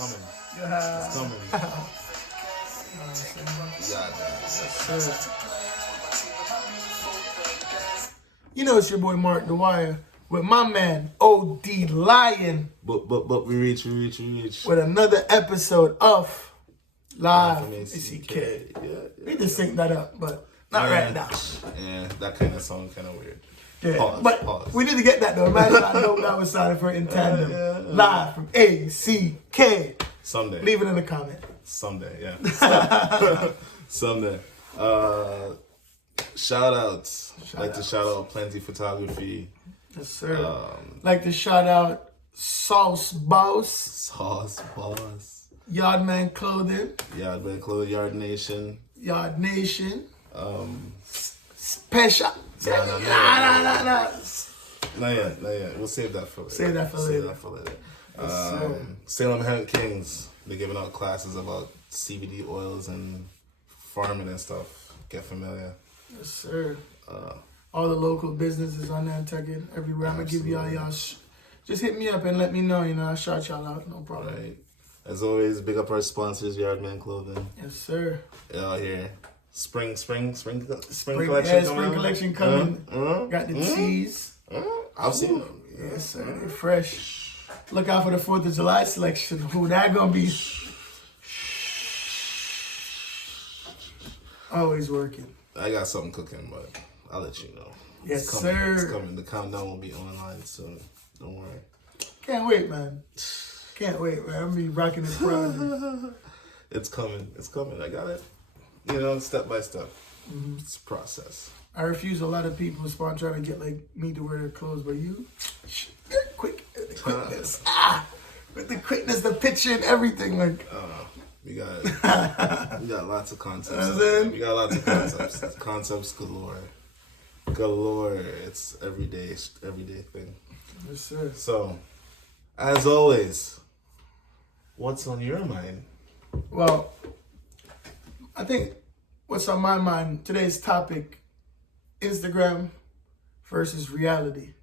coming. Yeah. It's coming. You know it's your boy Mark The Wire with my man OD Lion But we reach. with another episode of Live from ACK. ACK. Yeah. We just sync that up, but not right now. Yeah, that kind of song kind of weird. Yeah, Pause. we need to get that though. Imagine how dope that was sounding for in tandem. Live from ACK. Someday. Leave it in the comment. Someday, yeah. Someday. Shout outs. To shout out Plenty Photography. Yes, sir. Like to shout out Sauce Boss, Yardman Clothing, Yard Nation. Yard Nation. Special. Nah. Not yet. We'll save that for later. Save that for later. Yes, Salem Hemp Kings. They're giving out classes about CBD oils and farming and stuff. Get familiar. Yes, sir. All the local businesses on Nantucket, everywhere. I'm going to give you all y'all. Just hit me up and let me know. I'll shout y'all out. No problem. Right. As always, big up our sponsors, Yardman Clothing. Yes, sir. Out here. Spring collection collection coming. Got the tees. I've seen them. Yes, sir. They're fresh. Look out for the 4th of July selection. Who that gonna be? Always working. I got something cooking, but I'll let you know. Yes, it's coming. sir. It's coming. The countdown will be online soon. Don't worry. Can't wait, man. I'm gonna be rocking it proudly. It's coming. I got it. Step by step. Mm-hmm. It's a process. I refuse a lot of people spawn trying to get me to wear their clothes, but you, quickness. With the quickness, the picture and everything. We got lots of concepts. We got lots of concepts. Concepts galore. It's everyday thing. Yes, sir. So, as always, what's on your mind? Well, I think what's on my mind, today's topic, Instagram versus reality.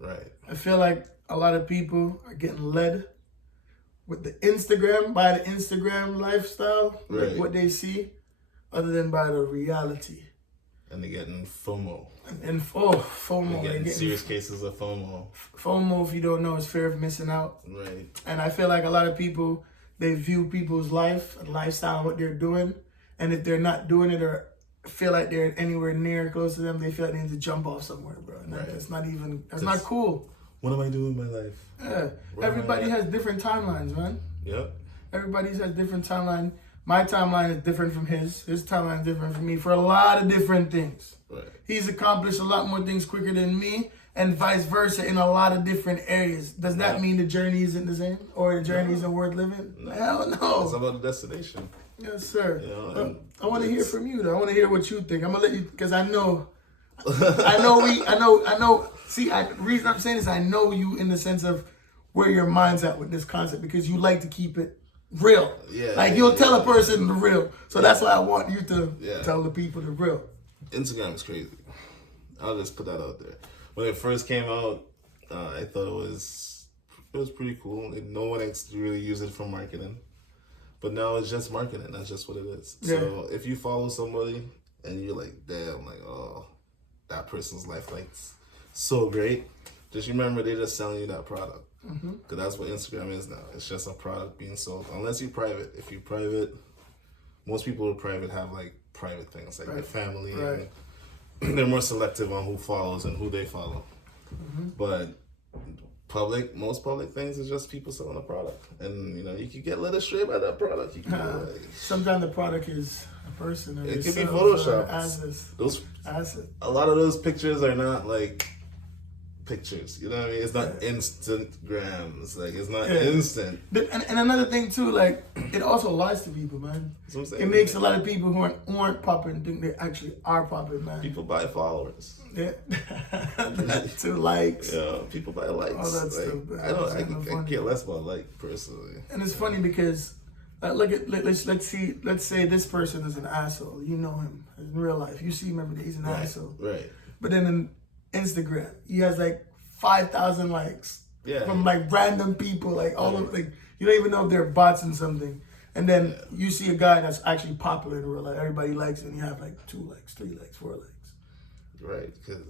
Right. I feel like a lot of people are getting led with the Instagram lifestyle, right. Like what they see, other than by the reality. And they're getting FOMO. FOMO. They're getting serious cases of FOMO. FOMO, if you don't know, is fear of missing out. Right. And I feel like a lot of people, they view people's life and lifestyle and what they're doing. And if they're not doing it or feel like they're anywhere near close to them, they feel like they need to jump off somewhere, bro. And right. That's not cool. What am I doing with my life? Yeah. Everybody has different timelines, man. Yep. Everybody has different timeline. My timeline is different from his. His timeline is different from me for a lot of different things. Right. He's accomplished a lot more things quicker than me, and vice versa in a lot of different areas. Does that mean the journey isn't the same, or the journey isn't worth living? No. Hell no. It's about the destination. Yes, sir. I want to hear from you, though. I want to hear what you think. I'm gonna let you, because I know. See, the reason I'm saying this, I know you in the sense of where your mind's at with this concept, because you like to keep it real. Yeah. You'll tell a person the real. So that's why I want you to tell the people the real. Instagram is crazy. I'll just put that out there. When it first came out, I thought it was pretty cool. No one really used it for marketing. But now it's just marketing. That's just what it is. Yeah. So if you follow somebody and you're like, damn, that person's life, so great, just remember they're just selling you that product. Because that's what Instagram is now. It's just a product being sold. Unless you're private. If you're private, most people who are private have private things, their family. Right. And they're more selective on who follows and who they follow. But most public things is just people selling a product. And, you can get led astray by that product. You can sometimes the product is a person. It can be Photoshop. Assets. A lot of those pictures are not pictures. You know what I mean? It's not Instagrams. It's not instant. And another thing too, it also lies to people, man. That's what I'm saying. It makes a lot of people who aren't popping think they actually are popping, man. People buy followers. Yeah. That too, likes. Yeah, people buy likes. All that stuff. I care less about personally. And it's funny because let's say this person is an asshole. You know him in real life. You see him every day. He's an asshole. Right. But then in Instagram, he has 5,000 likes from random people, You don't even know if they're bots in something. And then you see a guy that's actually popular in real life. Everybody likes it, and you have like 2 likes, 3 likes, 4 likes. Right, because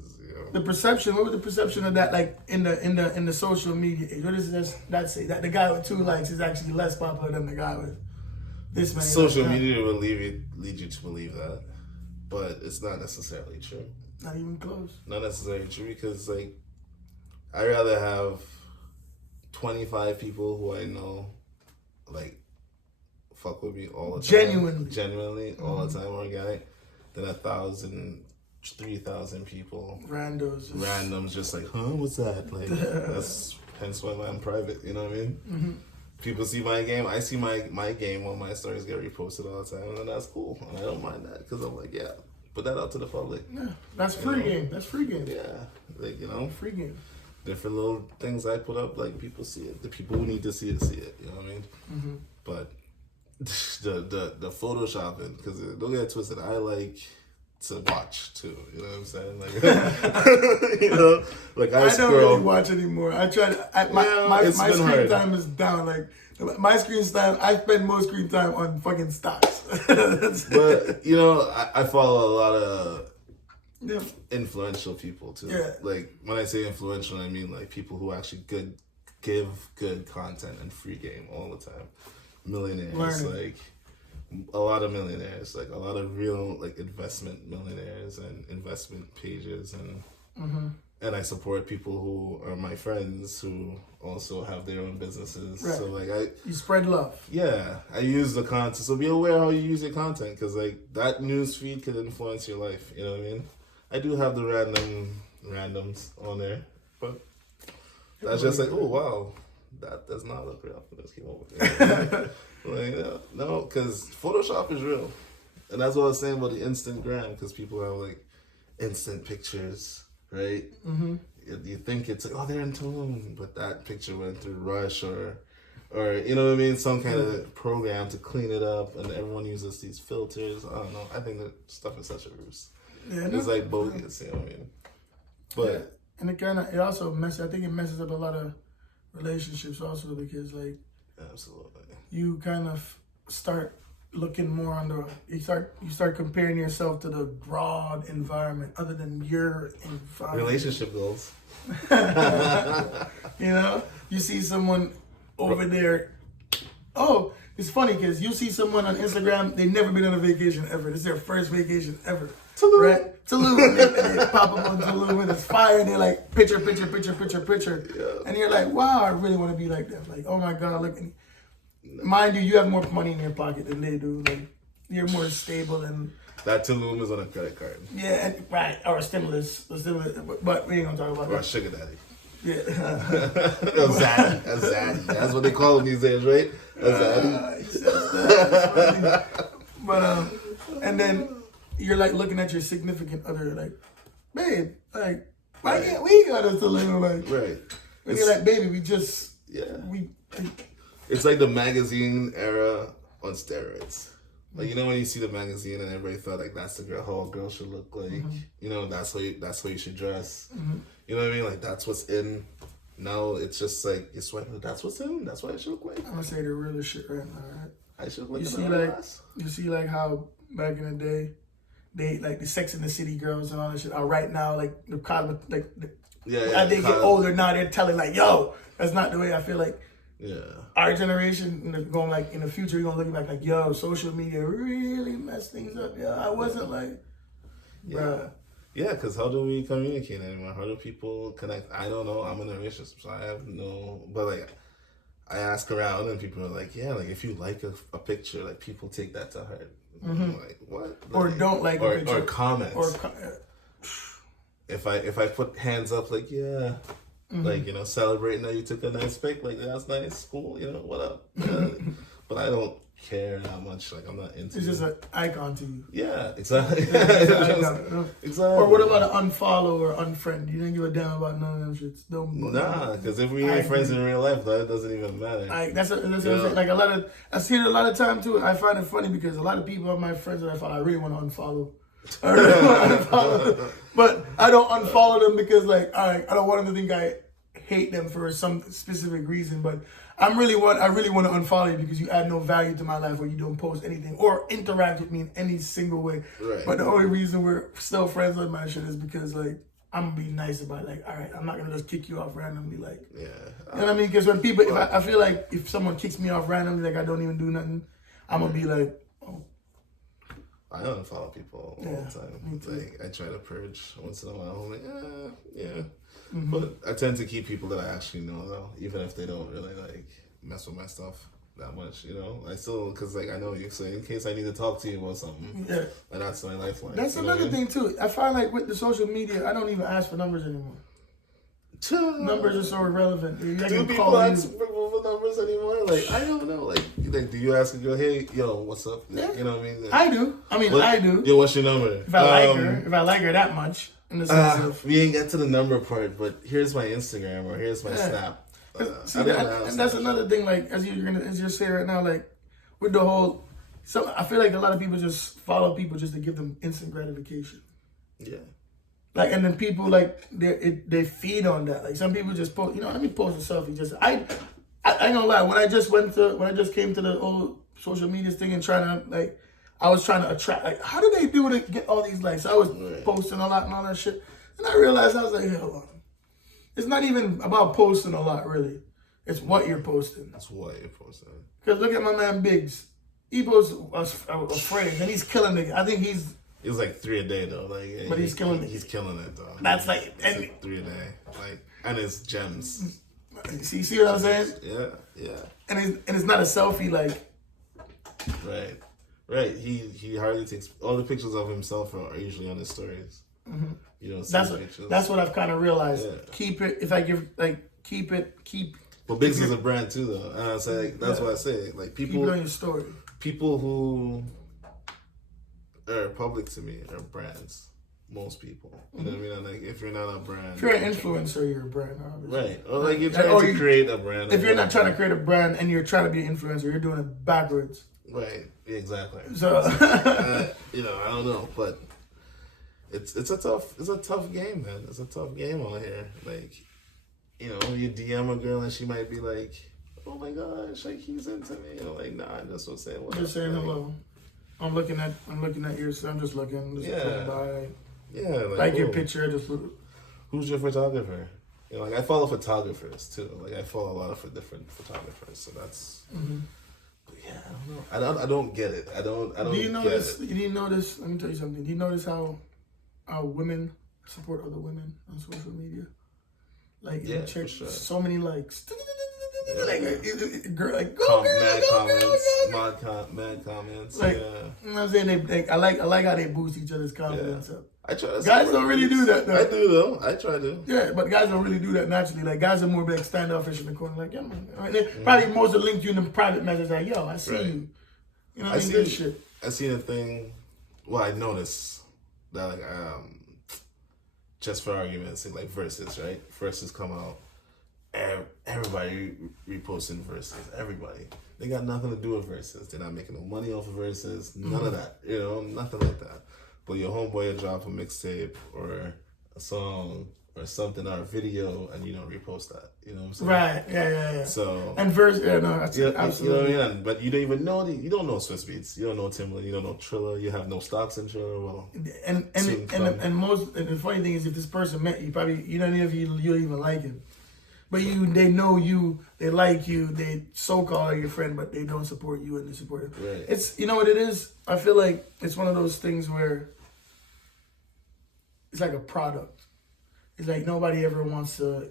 the perception. What was the perception of that? Like in the social media age. What does that say? That the guy with 2 likes is actually less popular than the guy with this many. Social media will lead you to believe that, but it's not necessarily true. Not even close. Not necessarily true because like I'd rather have 25 people who I know like fuck with me all the time. Genuinely all the time organic than 1,000, 3,000 people. Randoms just like, huh, what's that? Like that's hence why I'm private, you know what I mean? Mm-hmm. People see my game, I see my game when my stories get reposted all the time, and that's cool. And I don't mind that because I'm like, yeah, put that out to the public. Yeah, that's free game. That's free game. Yeah, like, you know, free game. Different little things I put up, like people see it. The people who need to see it, see it. You know what I mean? Mm-hmm. But the photoshopping, because don't get it twisted. I like to watch too. You know what I'm saying? Like, you know, like I don't really watch anymore. I try to. My screen time is down. Like my screen time, I spend most screen time on fucking stocks. But you know, I follow a lot of influential people too. Yeah. Like when I say influential, I mean like people who actually give good content and free game all the time. Millionaires, like a lot of millionaires, like a lot of real like investment millionaires and investment pages, and and I support people who are my friends who also have their own businesses. Right. So like you spread love. Yeah, I use the content. So be aware how you use your content, because like that news feed could influence your life. You know what I mean? I do have the randoms on there, but that's just like, oh wow, that does not look real. I just came over there. Like, no, because Photoshop is real, and that's what I was saying about the Instagram, because people have like instant pictures, right? Mm-hmm. You think it's like, oh, they're in Tulum, but that picture went through Rush or you know what I mean, some kind of program to clean it up, and everyone uses these filters. I don't know. I think that stuff is such a ruse. Yeah, it's like bogus, you know what I mean? But and it also messes. I think it messes up a lot of relationships also, because like absolutely you kind of start looking more on you start comparing yourself to the broad environment other than your environment. Relationship goals. You know, you see someone over there. Oh, it's funny because you see someone on Instagram, they've never been on a vacation ever. This is their first vacation ever. Tulum. Right? Tulum. They pop up on Tulum and it's fire, and they're like, picture. Yeah. And you're like, wow, I really want to be like that. Like, oh my God, look. Mind you, you have more money in your pocket than they do. Like, you're more stable than... That Tulum is on a credit card. Yeah, right. Or a stimulus. But we ain't going to talk about that. Or a sugar daddy. Yeah. A zaddy. That's what they call them these days, right? A zaddy. But, and then you're like looking at your significant other, like, babe, like, why can't we go to Tulum? Like, right. And you're like, baby, we just... Yeah. It's like the magazine era on steroids. Like, you know, when you see the magazine and everybody thought like that's the girl, how a girl should look like. Mm-hmm. You know, that's how you should dress. Mm-hmm. You know what I mean? Like, that's what's in. Now it's just like it's what that's what's in. That's what I should look like. I'm gonna say the real shit right now, right? I should look. You see like how back in the day, they like the Sex and the City girls and all that shit are right now like the college as they get older now they're telling like, yo, that's not the way I feel like. Yeah. Our generation going like in the future, you're gonna look back like, yo, social media really messed things up. Yeah, I wasn't like, bruh. Yeah, because how do we communicate anymore? How do people connect? I don't know. I'm in a relationship, so I have no. But like, I ask around, and people are like, yeah, like if you like a picture, like people take that to heart. Mm-hmm. I'm like, what? Like, or don't like a picture. Or comments. If I put hands up, like yeah. Mm-hmm. Like, you know, celebrating that you took a nice pic, like that's nice, cool, you know, what up? But I don't care that much. Like, I'm not into. It's just an icon to you. Yeah, exactly. Exactly. Or what about an unfollow or unfriend? You didn't give a damn about none of them shits. Nah, because if we ain't friends in real life, that doesn't even matter. Like that's what I'm saying. Like I see it a lot of time too. I find it funny because a lot of people are my friends that I follow. I really want to unfollow. But I don't unfollow them because like, all right, I don't want them to think I hate them for some specific reason, but I really want to unfollow you because you add no value to my life, or you don't post anything or interact with me in any single way. Right. But the only reason we're still friends on my shit is because like I'm gonna be nice about it. Like, all right, I'm not gonna just kick you off randomly. Like, Yeah. You know what I mean? Because when people, if I feel like if someone kicks me off randomly, like I don't even do nothing, I'm gonna be like, oh. I unfollow people all the time. Me too. Like I try to purge once in a while. I'm like, yeah. But I tend to keep people that I actually know though, even if they don't really like mess with my stuff that much. You know, I still because like I know you, so in case I need to talk to you about something, Yeah. and that's my lifeline. That's another thing too. I find like with the social media, I don't even ask for numbers anymore. Numbers are so irrelevant. Do people ask people for numbers anymore? Like I don't know. Like do you ask a girl, hey, yo, what's up? Yeah. You know what I mean? I do. I do. Yo, what's your number? If I like her that much, in the sense of we ain't get to the number part, but here's my Instagram or here's my Snap. And that's another thing. Like as you're saying right now, like with the whole, I feel like a lot of people just follow people just to give them instant gratification. Yeah. Like and then people like they feed on that. Like some people just post, let me post a selfie. Just I ain't gonna lie. When I just came to the old social media thing and I was trying to attract. Like how do they do to get all these likes? I was posting a lot and all that shit, and I realized I was like, hey, hold on. It's not even about posting a lot, really. It's what you're posting. That's what you're posting. Because look at my man Biggs. He posts a phrase, and he's killing it. I think he's... It was like 3 a day, though. Like, but he's killing it. He's killing it, though. That's like... It's like 3 a day. Like, and it's gems. See what I'm saying? Yeah. And it's not a selfie, like... Right. He hardly takes... All the pictures of himself are usually on his stories. Mm-hmm. You don't see pictures. That's what I've kind of realized. Yeah. Keep it... If I give... Like, keep... But Biggs is a brand, too, though. And I say, that's what I say. Like, people... Keep it on your story. People who are public to me are brands. Most people. You know what I mean? And like, if you're not a brand... If you're an influencer, you're a brand, obviously. Right. Or like, you're trying to create a brand. If you're not trying to create a brand and you're trying to be an influencer, you're doing it backwards. Right. Exactly. So... I don't know, but... It's a tough game, man. It's a tough game out here. Like, you DM a girl and she might be like, "Oh my gosh, like he's into me." Like, nah, I'm just gonna say what. Just saying hello. I'm looking at yours. I'm just looking. Looking by. Yeah. Like your picture. Who's your photographer? Like I follow photographers too. Like I follow a lot of different photographers. So that's. Mm-hmm. But yeah, I don't know. I don't get it. I don't. Do you notice? Do you notice? Let me tell you something. Do you notice how women support other women on social media? Like, check for sure. So many likes. Yeah. Girl, like go mad comments. Like, yeah. You know what I'm saying? I like how they boost each other's confidence up. I try to guys don't really do that though. I do though. I try to. Yeah, but guys don't really do that naturally. Like guys are more like standoffish in the corner. Like, yeah, man. Probably most of link you in the private message like, yo, I see you. You know what I mean? Good shit. I seen a thing. Well, I noticed that like just for argument's sake, like verses, right? Verses come out. Everybody reposting verses. Everybody. They got nothing to do with verses. They're not making no money off of verses. None of that. Nothing like that. But your homeboy will drop a mixtape or a song or something or a video and you don't repost that. You know what I'm saying? Right. Yeah. So and verse, absolutely. You know what I mean? But you don't even know you don't know Swiss Beats. You don't know Timbaland. You don't know Trilla. You have no stocks in Trilla. Well, and the funny thing is, if this person met you, probably you don't know if you even like him, but they know you, they like you, they so-called are your friend, but they don't support you and they support him. Right. It's what it is. I feel like it's one of those things where it's like a product. It's like nobody ever wants to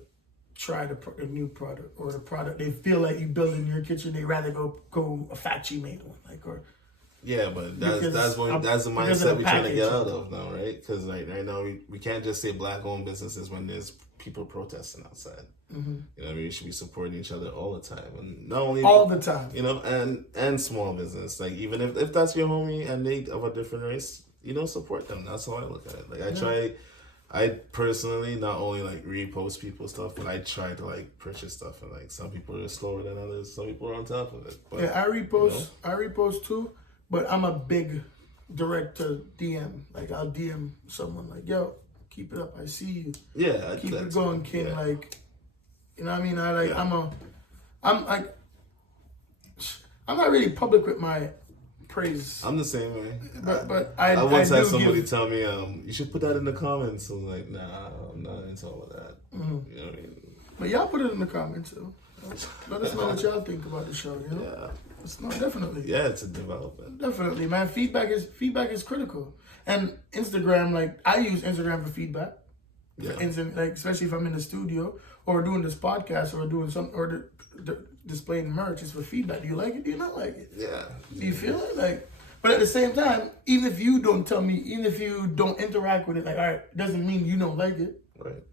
try a new product or the product they feel like you build in your kitchen. They rather go a factory made one, yeah, but that's the mindset we're trying to get out of now, right? Because like right now we can't just say black-owned businesses when there's people protesting outside. Mm-hmm. You know what I mean? We should be supporting each other all the time, and not only all the time. And small business. Like even if that's your homie and they of a different race, support them. That's how I look at it. Like I personally not only like repost people's stuff, but I try to like purchase stuff. And like some people are slower than others. Some people are on top of it. But, I repost. I repost too, but I'm a big direct to DM. Like I'll DM someone like, "Yo, keep it up. I see you. Yeah, keep it going, King." Yeah. Like, you know what I mean? I'm like, I'm not really public with my praise. I'm the same way. But I once had do somebody tell me, you should put that in the comments. I'm like, nah, I'm not into all of that. Mm-hmm. You know what I mean? But y'all put it in the comments too. Let us know what y'all think about the show. You know? Yeah. It's not definitely. Yeah, it's a development. Definitely, man. Feedback is critical. And Instagram, like I use Instagram for feedback. Yeah. Like especially if I'm in the studio or doing this podcast or doing some or displaying merch, it's for feedback. Do you like it? Do you not like it? Yeah. Do you feel it? Like, but at the same time, even if you don't tell me, even if you don't interact with it, like, all right, doesn't mean you don't like it. Right.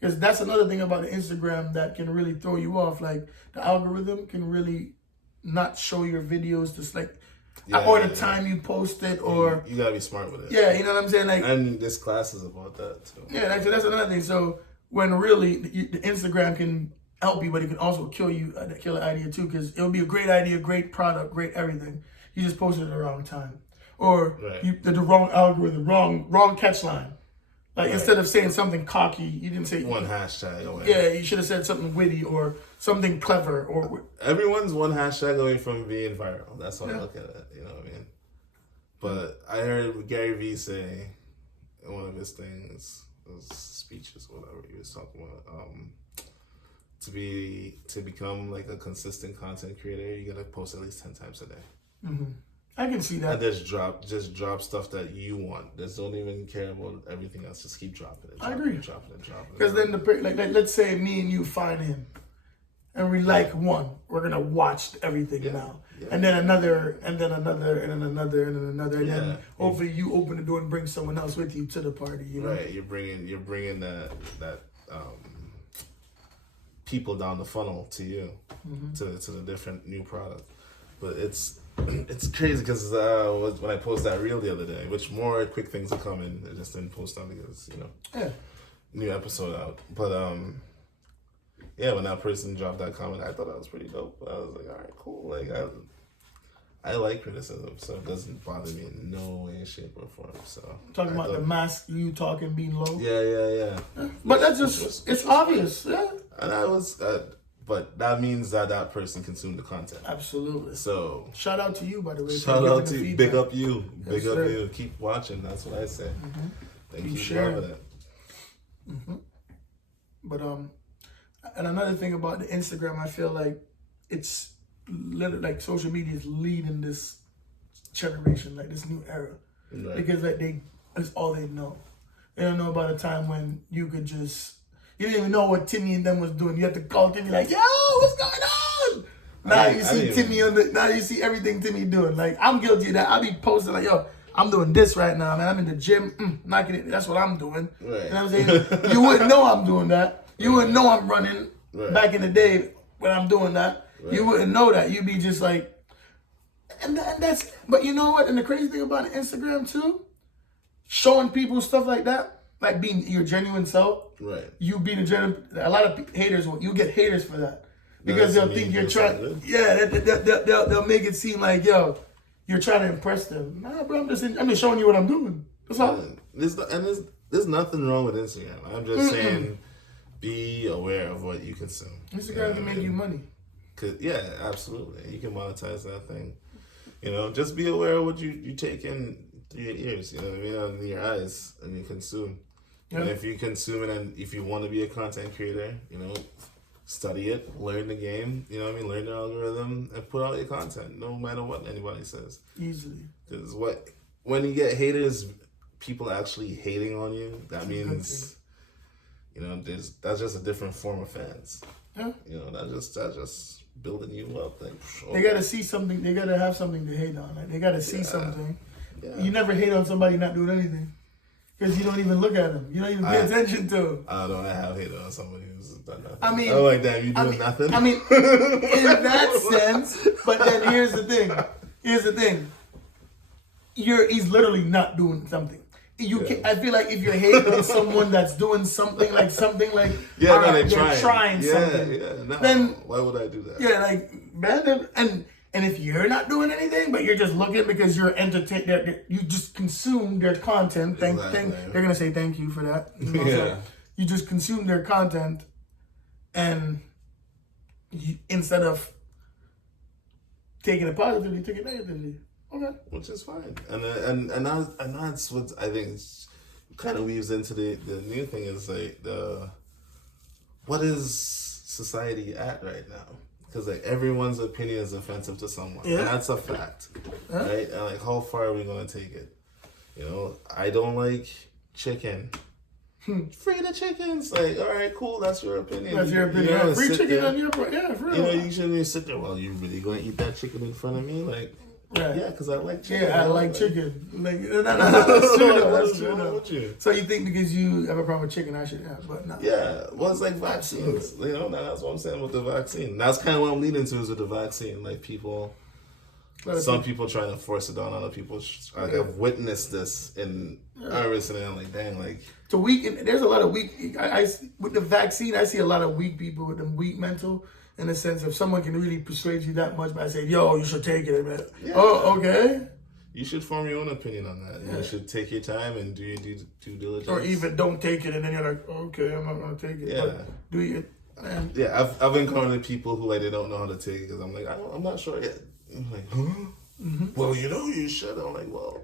Because that's another thing about the Instagram that can really throw you off. Like the algorithm can really not show your videos just like or the time you post it or you gotta be smart with it. Yeah, you know what I'm saying? Like, and this class is about that too. Yeah, actually that's another thing. So when really the Instagram can help you, but it can also kill you, kill an idea too, because it'll be a great idea, great product, great everything. You just posted it at the wrong time. Or the wrong algorithm, wrong catch line. Like instead of saying something cocky, you didn't say one hashtag away. Yeah, you should have said something witty or something clever. Or everyone's one hashtag away from being viral. That's how I look at it. You know what I mean? But I heard Gary Vee say in one of his things, his speeches, whatever he was talking about, to become like a consistent content creator, you gotta post at least 10 times a day. Mm-hmm. I can see that. And just drop stuff that you want. Just don't even care about everything else. Just keep dropping it. I agree. Dropping it. Because then like let's say me and you find him, and we like one, we're gonna watch everything now, and then another, and then another, and then another, and then another, and then hopefully you open the door and bring someone else with you to the party. You know? Right. You're bringing that people down the funnel to you, to the different new product, but it's crazy because when I posted that reel the other day, which more quick things are coming, I just didn't post on because new episode out. But when that person dropped that comment, I thought that was pretty dope. I was like, all right, cool. Like I like criticism, so it doesn't bother me in no way, shape, or form. So talking about the mask, you talking being low. Yeah. But that's just it's obvious. Yeah. And I was. But that means that person consumed the content. Absolutely. So shout out to you, by the way. Shout out to you. Big up you. Yes, Big up you. Keep watching. That's what I say. Mm-hmm. Thank you for that. Mm-hmm. But and another thing about the Instagram, I feel like it's literally like social media is leading this generation, like this new era, because like it's all they know. They don't know about a time when you could just. You didn't even know what Timmy and them was doing. You had to call Timmy like, yo, what's going on? Now you see Timmy now you see everything Timmy doing. Like, I'm guilty of that. I be posting like, yo, I'm doing this right now, man. I'm in the gym, knocking it. That's what I'm doing. Right. You know what I'm saying? You wouldn't know I'm doing that. You wouldn't know I'm running back in the day when I'm doing that. Right. You wouldn't know that. You'd be just like, and that's, but you know what? And the crazy thing about Instagram too, showing people stuff like that, like being your genuine self. Right. You being a lot of haters, you get haters for that. Because they'll think you're trying, they'll make it seem like, yo, you're trying to impress them. Nah, bro, I'm just showing you what I'm doing. That's all. There's nothing wrong with Instagram. I'm just saying, be aware of what you consume. Instagram can make you money. Yeah, absolutely. You can monetize that thing. You know, just be aware of what you take in through your ears, you know what I mean, and your eyes, and you consume. Yeah. And if you consume it, and if you want to be a content creator, you know, study it, learn the game, you know what I mean, learn the algorithm, and put out your content, no matter what anybody says. Easily. Because when you get haters, people actually hating on you, that means, you know, that's just a different form of fans. Yeah. You know, that's just building you up. Like, they gotta see something. They gotta have something to hate on. Like, they gotta see something. Yeah. You never hate on somebody not doing anything. Because you don't even look at them. You don't even pay attention to them. I don't know. I have hated on somebody who's done nothing. I mean, I'm like, damn, you doing nothing? I mean, in that sense. But then here's the thing. He's literally not doing something. I feel like if you're hating on someone that's doing something like they're trying something. Yeah, no. Then why would I do that? Yeah, like man, and if you're not doing anything, but you're just looking because you're entertained, you just consume their content. They're gonna say thank you for that. You know, so you just consume their content, and instead of taking it positively, take it negatively. Okay. Which is fine. And that's what I think kind of weaves into the new thing is like what is society at right now? Because like everyone's opinion is offensive to someone, and that's a fact, right? And like, how far are we gonna take it? You know, I don't like chicken. Free the chickens. Like, all right, cool. That's your opinion. That's your opinion. You free chicken there, on your part. Yeah, free. You know, you shouldn't even sit there. Well, you really gonna eat that chicken in front of me? Like, yeah, because I like chicken. Yeah, I like chicken. Like, no, that's true though. That's true though. So you think because you have a problem with chicken, I should have, but no. Yeah, well, it's like vaccines. You know, that's what I'm saying with the vaccine. That's kind of what I'm leading to is with the vaccine. Like some people trying to force it down on other people. Like, I've witnessed this in Iris, and I'm like, dang, like. There's a lot of weak. With the vaccine, I see a lot of weak people with them weak mental. In the sense, if someone can really persuade you that much by saying, "Yo, you should take it," man. Yeah. Oh, okay. You should form your own opinion on that. Yeah. You should take your time and do your due diligence. Or even don't take it, and then you're like, "Okay, I'm not gonna take it." Yeah. But do you? Man. Yeah, I've encountered people who like they don't know how to take it because I'm like, I'm not sure yet. I'm like, huh? Mm-hmm. Well, you know, you should. I'm like, well,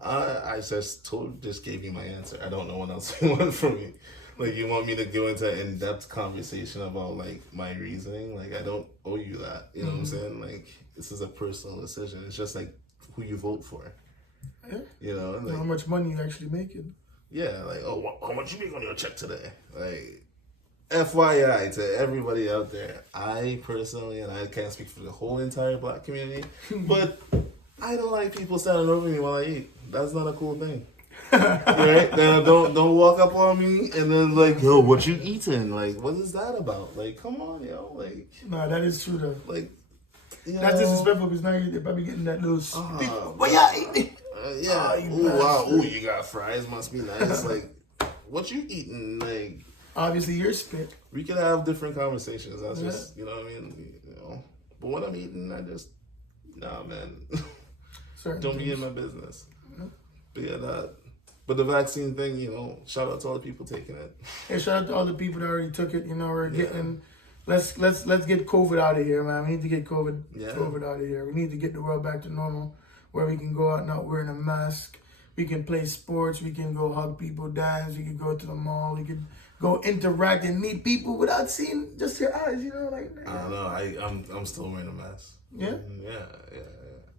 I just gave you my answer. I don't know what else you want from me. Like, you want me to go into an in-depth conversation about, like, my reasoning? Like, I don't owe you that. You know what I'm saying? Like, this is a personal decision. It's just, like, who you vote for. Yeah. You know? Like, how much money you actually making. Yeah, like, oh, how much you make on your check today? Like, FYI to everybody out there, I personally, and I can't speak for the whole entire Black community, but I don't like people standing over me while I eat. That's not a cool thing. Right? Now don't walk up on me and then like, yo, what you eating? Like, what is that about? Like, come on, yo. Like, nah, that is true though. Like, you know, that's disrespectful because now they're probably getting that little what y'all eating? Yeah. Ooh, wow. Ooh, you got fries. Must be nice. Like, what you eating? Like, obviously you're spit. We could have different conversations. That's just, you know what I mean? You know, but when I'm eating, I just, nah, man. Don't be in my business. But yeah, but the vaccine thing, you know, shout out to all the people taking it. Hey, shout out to all the people that already took it. You know, we're getting, let's get COVID out of here, man. We need to get COVID out of here. We need to get the world back to normal, where we can go out not wearing a mask. We can play sports. We can go hug people, dance. We can go to the mall. We can go interact and meet people without seeing just your eyes. You know, like. I don't know. I'm still wearing a mask. Yeah. Yeah.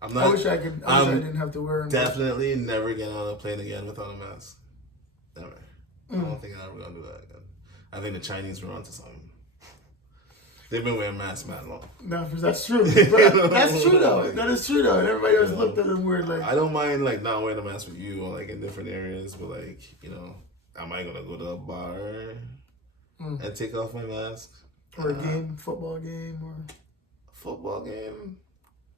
I wish I didn't have to wear a mask. Definitely never get on a plane again without a mask. Never. I don't think I'm ever gonna do that again. I think the Chinese were onto something. They've been wearing masks man long. No, that's true. That's true though. That is true though. And everybody else looked at them weird. Like, I don't mind like not wearing a mask with you or like in different areas, but like, you know, am I gonna go to a bar and take off my mask? Or a game, football game, or football game?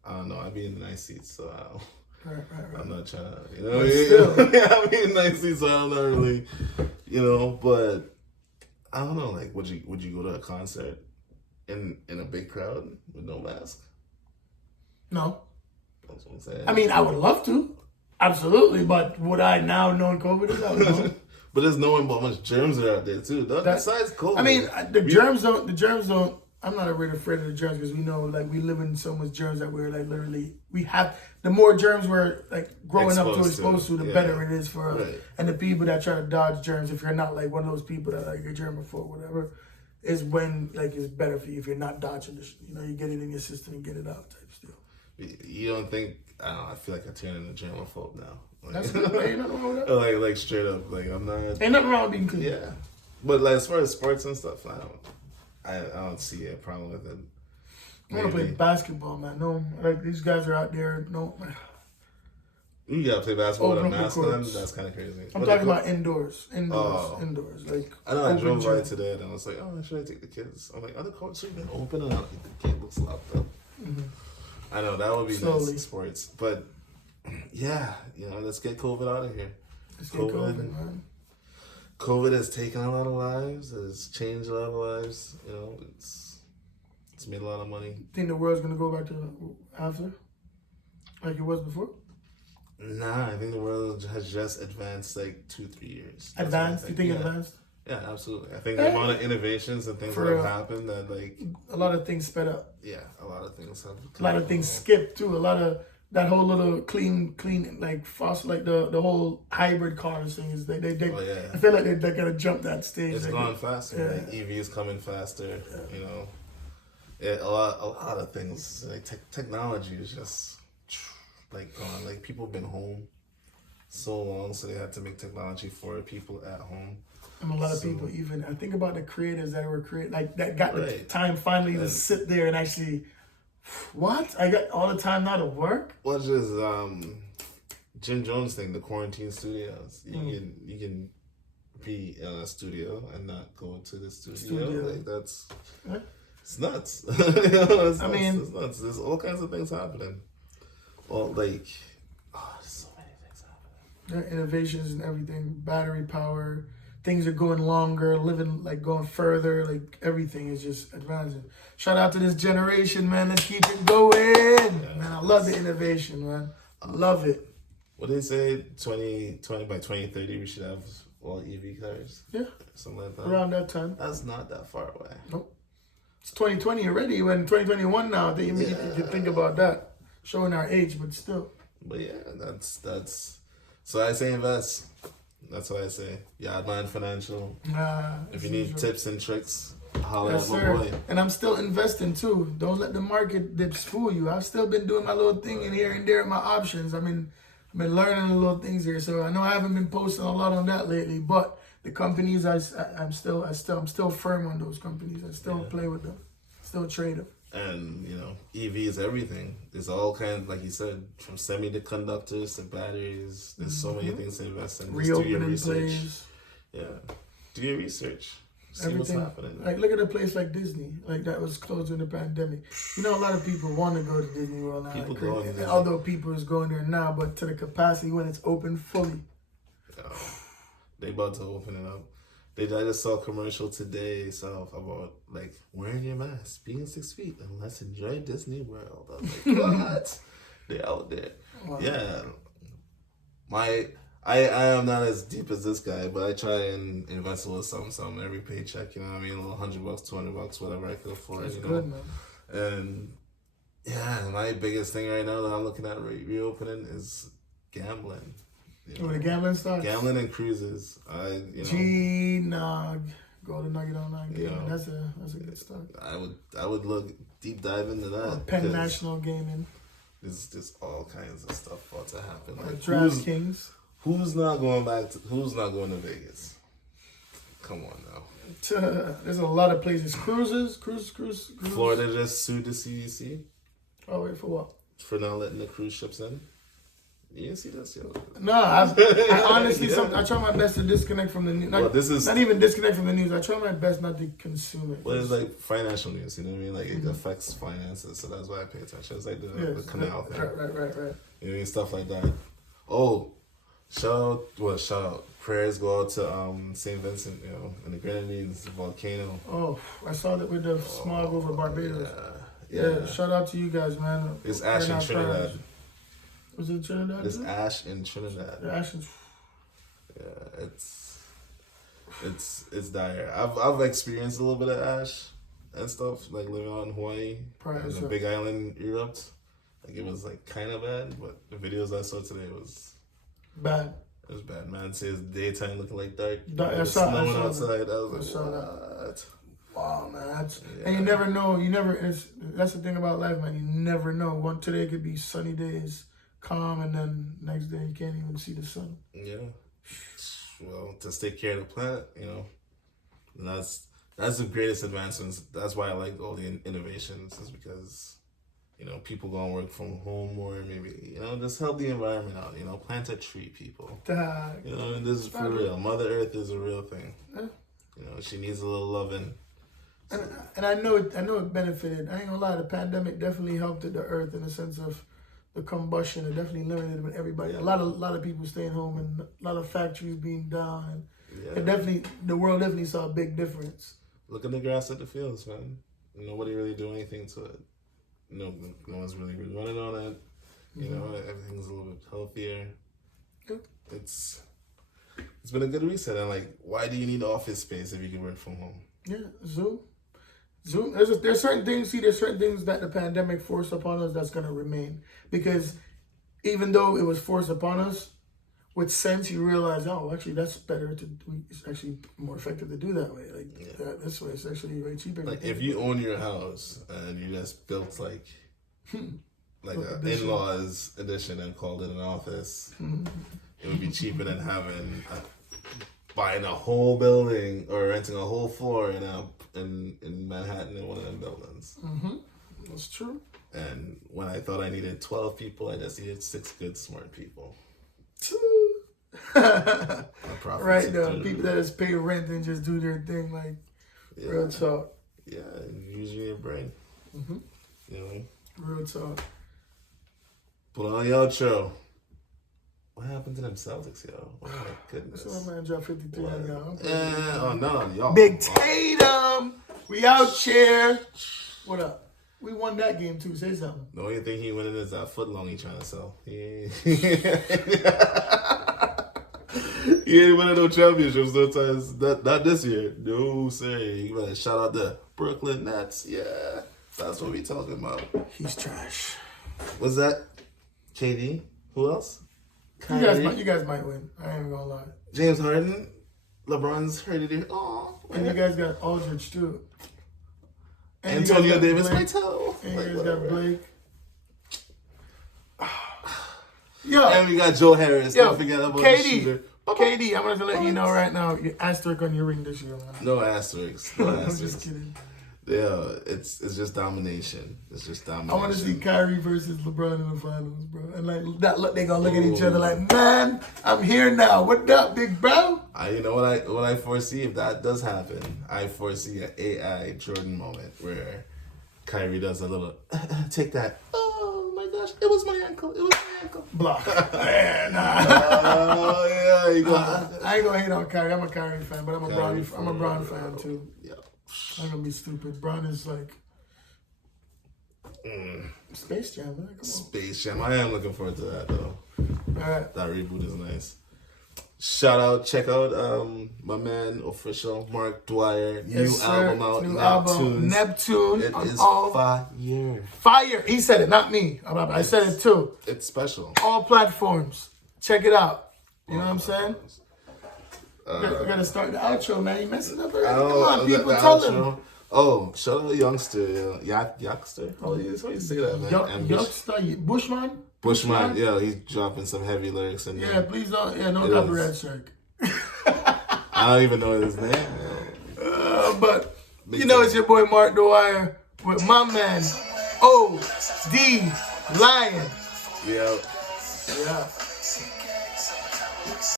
I don't know. I'd be in the nice seats, so right. I'm not trying to, you know. Yeah, I'd be in the nice seats, so I'm not really, you know. But I don't know. Like, would you go to a concert in a big crowd with no mask? No. That's what I'm saying. I mean, I would love to, absolutely. But would I now knowing COVID is out? No. But there's knowing how much germs are out there too. Besides COVID. I mean, the germs don't. I'm not really afraid of the germs because we know, like, we live in so much germs that we're like literally the more germs we're like growing up to exposed to, the better it is for us. Right. And the people that try to dodge germs, if you're not like one of those people that like a germaphobe, whatever, is when like it's better for you if you're not dodging this. You know, you get it in your system and get it out type still. You don't think? I don't know. I feel like I turn into a germaphobe now. Like, that's good. Ain't nothing wrong with that. Like straight up, like I'm not. Ain't nothing wrong with being clean. Yeah, but like as far as sports and stuff, I don't see a problem with it. I want to play basketball, man. No, like these guys are out there. No, you gotta play basketball with a mask on. That's kind of crazy. I'm talking about indoors. Like I know I drove by today and I was like, oh, should I take the kids? I'm like, other courts have been open and I don't think the kid looks locked up. Mm-hmm. I know that would be nice in sports, but yeah, you know, let's get COVID out of here. Let's get COVID, man. COVID has taken a lot of lives. It's changed a lot of lives. You know, it's made a lot of money. Think the world's gonna go back to after, like it was before? Nah, I think the world has just advanced like 2-3 years. Advanced? You think advanced? Yeah, absolutely. I think the amount of innovations and things that have happened that like a lot of things sped up. Yeah, a lot of things have. A lot of things skipped too. A lot of that whole little clean like fossil, like the whole hybrid cars thing is they Oh, yeah. I feel like they gotta jump that stage. It's like, gone faster. Yeah. Like EVs coming faster. You know, yeah, a lot of things. Like technology is just like gone. Like people have been home so long, so they had to make technology for people at home. And a lot of people even I think about the creators that were created like that got the time finally to sit there and actually. What? I got all the time now to work? Well, just Jim Jones thing, the quarantine studios. You can be in a studio and not go to the studio. Like that's it's nuts. It's nuts. There's all kinds of things happening. Well, like there's so many things happening. There are innovations and everything, battery power. Things are going longer, going further. Like everything is just advancing. Shout out to this generation, man. Let's keep it going. Yeah, man, I love the innovation, man. I love it. What did they say? 2020 by 2030 we should have all EV cars. Yeah, something like that. Around that time. That's not that far away. Nope. It's 2020 already. When 2021 now, that you think about that, showing our age, but still. But yeah, that's. So I say invest. That's what I say. Yardman Financial. If you need tips and tricks, holler at my boy. And I'm still investing too. Don't let the market dips fool you. I've still been doing my little thing in here and there at my options. I've been learning the little things here. So I know I haven't been posting a lot on that lately, but the companies I'm still firm on those companies. I still play with them. Still trade them. And EV is everything. There's all kinds, like you said, from semiconductors to batteries. There's so many things to invest in. Just do your research. Yeah, do your research. See everything. What's happening. Like look at a place like Disney. Like that was closed during the pandemic. A lot of people want to go to Disney World now. People going there. Although people is going there now, but to the capacity when it's open fully. They about to open it up. I just saw a commercial today about like wearing your mask, being 6 feet, and let's enjoy Disney World. I was like, what? They're out there. Wow. Yeah. I am not as deep as this guy, but I try and invest a little something every paycheck, you know what I mean? A little $100, $200, whatever I can afford. That's good, man. And yeah, my biggest thing right now that I'm looking at reopening is gambling. The gambling stocks? Gambling and cruises. G-Nog. Golden Nugget online gaming. That's a good stock. I would look deep dive into that. Penn National Gaming. There's just all kinds of stuff about to happen. Like DraftKings. Who's not going to Vegas? Come on now. There's a lot of places. Cruise. Florida just sued the CDC. Oh, wait, for what? For not letting the cruise ships in. You didn't see this, yo? No, I honestly, I try my best to disconnect from the news. Not even disconnect from the news. I try my best not to consume it. Well, it's like financial news, you know what I mean? Like, it affects finances, so that's why I pay attention. It's like the canal thing. Right. You know what I mean? Stuff like that. Oh, shout out. Prayers go out to St. Vincent, and the Grenadines, the volcano. Oh, I saw that with the smog over Barbados. Yeah, shout out to you guys, man. It's ash in Trinidad. Was it Trinidad? There's ash in Trinidad. The ash is... Yeah, it's dire. I've experienced a little bit of ash and stuff, like living out in Hawaii. And the Big Island erupt. Like it was like kind of bad, but the videos I saw today was bad. It was bad, man. It says daytime looking like dark. Snowing outside. I was like, what? Wow, man. And you never know. That's the thing about life, man. You never know. Today could be sunny days, calm, and then next day you can't even see the sun. Yeah. Well, to take care of the plant, and that's the greatest advancements. That's why I like all the innovations, is because people gonna work from home, or maybe just help the environment out. Plant a tree, people. And this is for real. Mother Earth is a real thing. Yeah. She needs a little loving. And I know it benefited. I ain't gonna lie, the pandemic definitely helped the earth in the sense of the combustion. It definitely limited with everybody. Yeah. A lot of people staying home and a lot of factories being down. And the world definitely saw a big difference. Look at the grass at the fields, man. Nobody really do anything to it. No one's really running on it. Everything's a little bit healthier. Yep. It's it's been a good reset. And like, why do you need office space if you can work from home? Yeah, Zoom. There's certain things. There's certain things that the pandemic forced upon us that's gonna remain, because even though it was forced upon us, with sense you realize, oh, actually that's better to. It's actually more effective to do that way. Like this way, it's actually way cheaper. Like if you own your house and you just built like an in-laws edition and called it an office, it would be cheaper than buying a whole building or renting a whole floor in Manhattan in one of them buildings. That's true. And when I thought I needed 12 people, I just needed 6 good, smart people. Right now, people that just pay rent and just do their thing, like real talk. Yeah, using your brain. You know, real talk. Put on your outro. What happened to them Celtics, yo? Oh my goodness. So my man dropped 53 on y'all. Oh no, y'all. Big Tatum. We out here. What up? We won that game too. Say something. The only thing he winning is that foot long he trying to sell. He ain't winning no championships no times. Not this year. No, sir. You better shout out the Brooklyn Nets. Yeah, that's what we talking about. He's trash. Was that KD? Who else? You guys might win. I ain't gonna lie. James Harden. LeBron's hurt it here. Oh, and you guys got Aldridge too. And Antonio Davis, Blake. my toe. And like, you guys got Blake. And we got Joe Harris. Don't forget about the shooter. KD, I'm gonna let you know right now. Your asterisk on your ring this year, man. No asterisks. No asterisks. I'm just kidding. Yeah, it's just domination. It's just domination. I want to see Kyrie versus LeBron in the finals, bro. And like that, look, they gonna look at each other like, man, I'm here now. What up, big bro? You know what I foresee if that does happen. I foresee an AI Jordan moment where Kyrie does a little take that. Oh my gosh, it was my ankle. It was my ankle. Block. Oh yeah, you go. I ain't gonna hate on Kyrie. I'm a Kyrie fan, but I'm a Bron fan too. Yeah. I'm gonna be stupid. Bron is like Space Jam, man. Come on. Space Jam. I am looking forward to that though. Alright. That reboot is nice. Check out my man official Mark Dwyer. New album out. New album. Neptune. It is fire. He said it, not me. I said it too. It's special. All platforms. Check it out. You know what I'm saying? We gotta start the outro, man. You messing up already. Come on, people, tell them. Oh, shout out Youngster. Youngster? How do you say that, man? Youngster? Bushman? Bushman, yeah, he's dropping some heavy lyrics in there. Yeah, please don't. Yeah, no copyright strike. I don't even know his name. But, you know, it's your boy Mark Dwyer with my man, O.D. Lion. Yeah. Yeah.